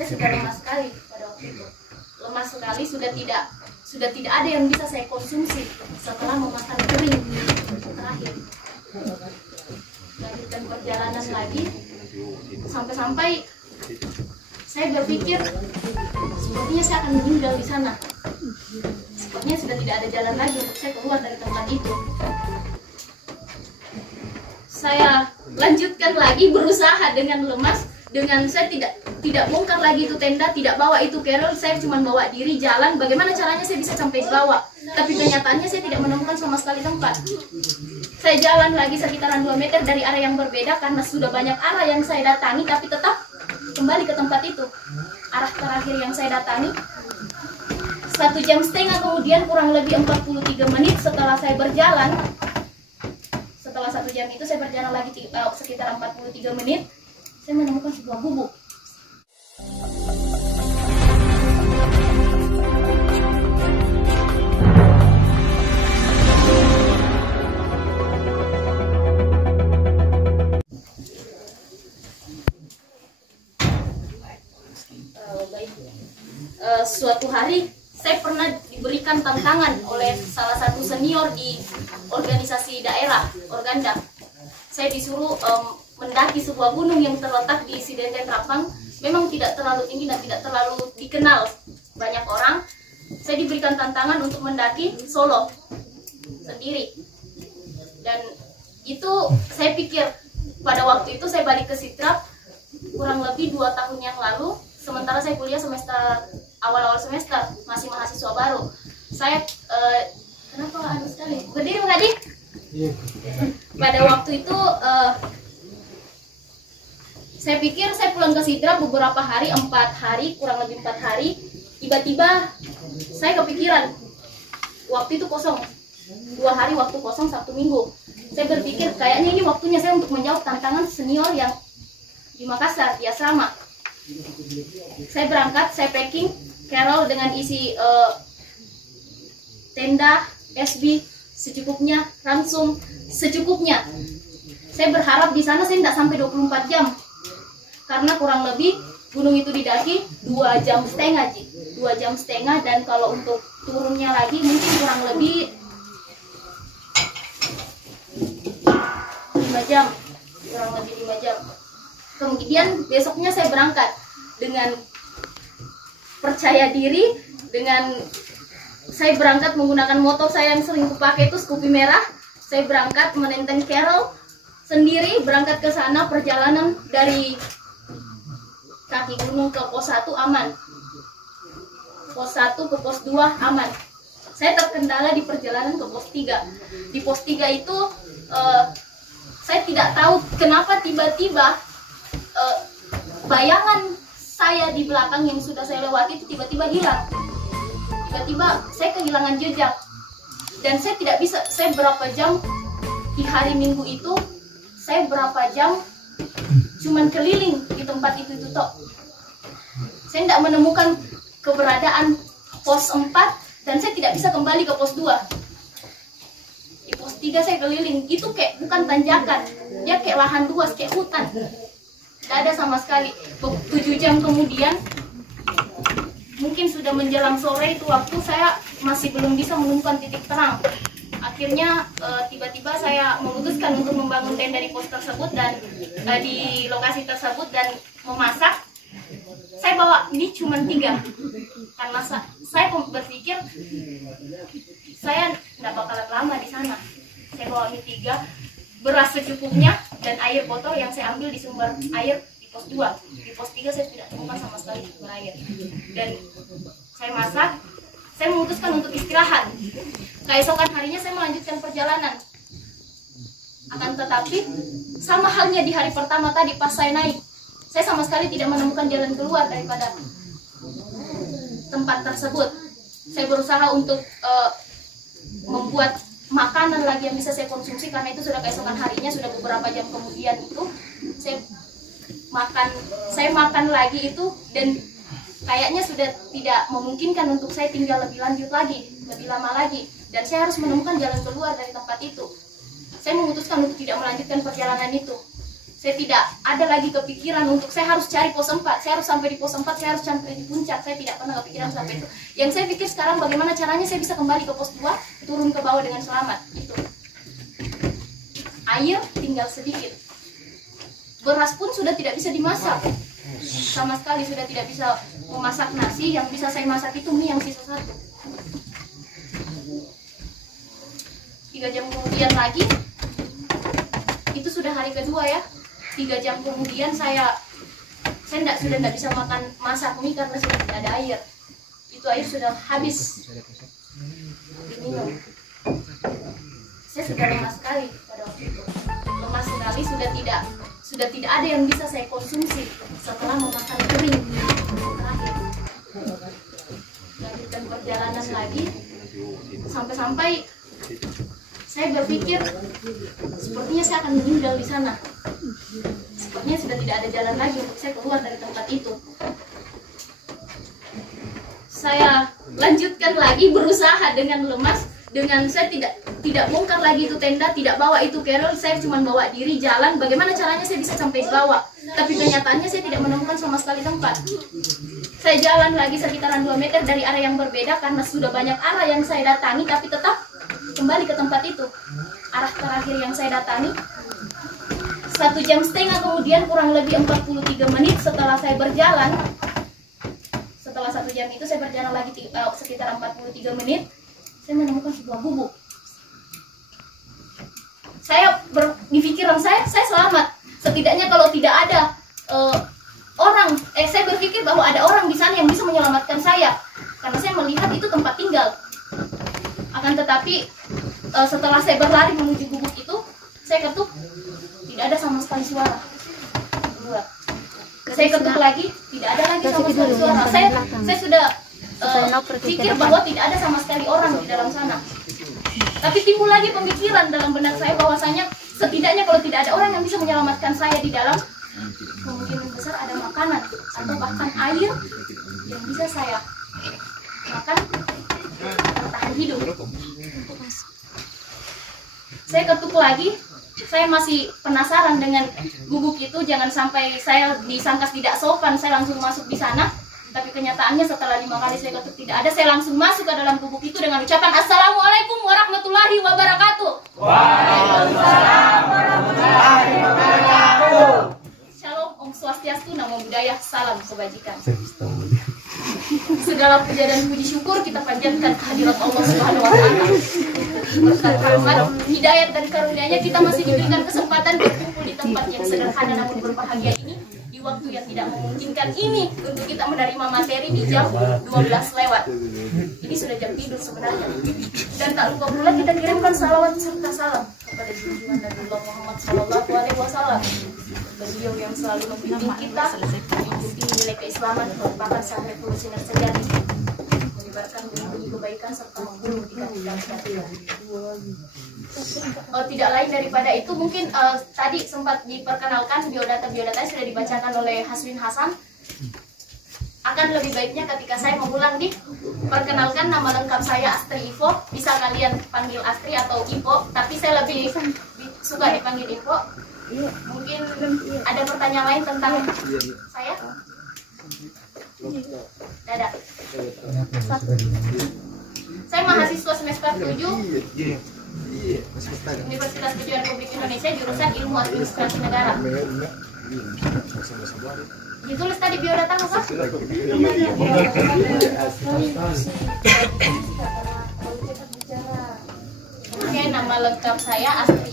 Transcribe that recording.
Saya sudah lemas sekali pada waktu itu, lemas sekali, sudah tidak ada yang bisa saya konsumsi setelah memakan kering terakhir. Lanjutkan perjalanan lagi sampai saya berpikir sepertinya saya akan meninggal di sana. Sepertinya sudah tidak ada jalan lagi untuk saya keluar dari tempat itu. Saya lanjutkan lagi berusaha dengan lemas, dengan saya tidak bongkar lagi itu tenda, tidak bawa itu carol, saya cuma bawa diri jalan. Bagaimana caranya saya bisa sampai bawah? Tapi kenyataannya saya tidak menemukan sama sekali tempat. Saya jalan lagi sekitaran 2 meter dari arah yang berbeda karena sudah banyak arah yang saya datangi, tapi tetap kembali ke tempat itu. Arah terakhir yang saya datangi 1,5 jam kemudian, kurang lebih 43 menit setelah saya berjalan. Setelah 1 jam itu saya berjalan lagi sekitar 43 menit, saya menemukan sebuah gubuk. Suatu hari saya pernah diberikan tantangan oleh salah satu senior di organisasi daerah Organda. Saya disuruh mendaki sebuah gunung yang terletak di Sidenten Rapang. Memang tidak terlalu tinggi dan tidak terlalu dikenal banyak orang. Saya diberikan tantangan untuk mendaki solo sendiri. Dan itu saya pikir pada waktu itu saya balik ke Sidrap kurang lebih 2 tahun yang lalu. Sementara saya kuliah semester awal semester, masih mahasiswa baru. Saya kenapa anu sekali? Berdiri adik. Pada waktu itu saya pikir saya pulang ke Sidrap beberapa hari, 4 hari, kurang lebih 4 hari. Tiba-tiba saya kepikiran, waktu itu kosong, 2 hari waktu kosong, Sabtu Minggu. Saya berpikir kayaknya ini waktunya saya untuk menjawab tantangan senior yang di Makassar, di asrama. Saya berangkat, saya packing carol dengan isi tenda, SB secukupnya, ransum secukupnya. Saya berharap di sana saya tidak sampai 24 jam. Karena kurang lebih gunung itu didaki 2,5 jam, 2,5 jam, dan kalau untuk turunnya lagi mungkin kurang lebih 5 jam, kurang lebih 5 jam. Kemudian besoknya saya berangkat dengan percaya diri, dengan saya berangkat menggunakan motor saya yang sering kupakai itu Scoopy merah. Saya berangkat menenteng carol sendiri, berangkat ke sana. Perjalanan dari kaki gunung ke pos 1 aman, pos 1 ke pos 2 aman. Saya terkendala di perjalanan ke pos 3. Di pos 3 itu saya tidak tahu kenapa tiba-tiba bayangan saya di belakang yang sudah saya lewati itu tiba-tiba hilang. Tiba-tiba saya kehilangan jejak. Dan saya tidak bisa, saya berapa jam di hari Minggu itu, saya berapa jam cuman keliling di tempat itu toh. Saya tidak menemukan keberadaan pos 4 dan saya tidak bisa kembali ke pos 2. Di pos 3 saya keliling, itu kayak bukan tanjakan, dia kayak lahan luas, kayak hutan. Tidak ada sama sekali. 7 jam kemudian, mungkin sudah menjelang sore itu waktu, saya masih belum bisa menemukan titik terang. Akhirnya tiba-tiba saya memutuskan untuk membangun tenda di pos tersebut dan di lokasi tersebut dan memasak. Saya bawa mie cuma 3 karena saya berpikir saya tidak bakalan lama di sana. Saya bawa mie 3, beras secukupnya, dan air botol yang saya ambil di sumber air di pos 2. Di pos 3 saya tidak temukan sama sekali sumber air. Dan saya masak, saya memutuskan untuk istirahat. Keesokan harinya saya melanjutkan perjalanan. Akan tetapi, sama halnya di hari pertama tadi pas saya naik, saya sama sekali tidak menemukan jalan keluar daripada tempat tersebut. Saya berusaha untuk membuat makanan lagi yang bisa saya konsumsi karena itu sudah keesokan harinya, sudah beberapa jam kemudian itu saya makan lagi itu, dan kayaknya sudah tidak memungkinkan untuk saya tinggal lebih lama lagi, dan saya harus menemukan jalan keluar dari tempat itu. Saya memutuskan untuk tidak melanjutkan perjalanan itu. Saya tidak ada lagi kepikiran untuk saya harus cari pos 4, saya harus sampai di pos 4, saya harus sampai di puncak. Saya tidak pernah kepikiran sampai itu. Yang saya pikir sekarang bagaimana caranya saya bisa kembali ke pos 2, turun ke bawah dengan selamat. Itu. Air tinggal sedikit. Beras pun sudah tidak bisa dimasak. Sama sekali sudah tidak bisa memasak nasi. Yang bisa saya masak itu mie yang sisa 1. 3 jam kemudian lagi, itu sudah hari kedua ya. 3 jam kemudian saya sudah tidak bisa masak mie karena sudah tidak ada air. Itu air sudah habis diminum. Saya sudah lemas sekali pada waktu itu. Lemas sekali, sudah tidak ada yang bisa saya konsumsi setelah memakan kering terakhir. Lanjutkan perjalanan lagi sampai saya berpikir sepertinya saya akan meninggal di sana. Sepertinya sudah tidak ada jalan lagi untuk saya keluar dari tempat itu. Saya lanjutkan lagi berusaha dengan lemas, dengan saya tidak bongkar lagi itu tenda, tidak bawa itu carrier, saya cuma bawa diri jalan. Bagaimana caranya saya bisa sampai di bawah? Tapi kenyataannya saya tidak menemukan sama sekali tempat. Saya jalan lagi sekitaran 2 meter dari arah yang berbeda karena sudah banyak arah yang saya datangi, tapi tetap kembali ke tempat itu. Arah terakhir yang saya datangi 1,5 jam kemudian, kurang lebih 43 menit setelah saya berjalan. Setelah 1 jam itu saya berjalan lagi sekitar 43 menit, saya menemukan sebuah gubuk. Di pikiran saya selamat. Setidaknya kalau tidak ada orang, saya berpikir bahwa ada orang di sana yang bisa menyelamatkan saya, karena saya melihat itu tempat tinggal. Akan tetapi setelah saya berlari menuju gubuk itu, saya ketuk, tidak ada sama sekali suara. Saya ketuk lagi, tidak ada lagi sama sekali suara. Saya sudah pikir bahwa tidak ada sama sekali orang di dalam sana. Tapi timbul lagi pemikiran dalam benak saya bahwasanya setidaknya kalau tidak ada orang yang bisa menyelamatkan saya di dalam, kemungkinan besar ada makanan atau bahkan air yang bisa saya makan bertahan hidup. Saya ketuk lagi, saya masih penasaran dengan gubuk itu. Jangan sampai saya disangka tidak sopan, saya langsung masuk di sana. Tapi kenyataannya setelah 5 kali saya ketuk tidak ada, saya langsung masuk ke dalam gubuk itu dengan ucapan Assalamualaikum warahmatullahi wabarakatuh. Waalaikumsalam warahmatullahi wabarakatuh. Shalom, Om Swastiastu, Namo Buddhaya, salam kebajikan. Segala puja dan puji syukur kita panjatkan kehadirat Allah Subhanahu wa taala. Berkat rahmat hidayat dan karunia-Nya kita masih diberikan kesempatan berkumpul di tempat yang sederhana namun berbahagia ini, di waktu yang tidak memungkinkan ini untuk kita menerima materi di jam 12 lewat. Ini sudah jam tidur sebenarnya. Dan tak lupa pula kita kirimkan salawat serta salam kepada junjungan Nabi Muhammad SAW. Beliau yang selalu membimbing kita mengikuti nilai keislaman, merupakan sang revolusioner sejati, menyebarkan bunyi kebaikan serta membunuh ikan-ikan syaitan. Tidak lain daripada itu, mungkin tadi sempat diperkenalkan biodata sudah dibacakan oleh Haswin Hasan. Akan lebih baiknya ketika saya mengulang perkenalkan nama lengkap saya Astri Ivo. Bisa kalian panggil Astri atau Ivo, tapi saya lebih suka dipanggil Ivo. Mungkin ada pertanyaan lain tentang saya? Dadah. Saya mahasiswa semester 7 Universitas Kejuruan Republik Indonesia, jurusan Ilmu Administrasi Negara. Ditulis tadi biodata apa? Oke, nama lengkap saya Astri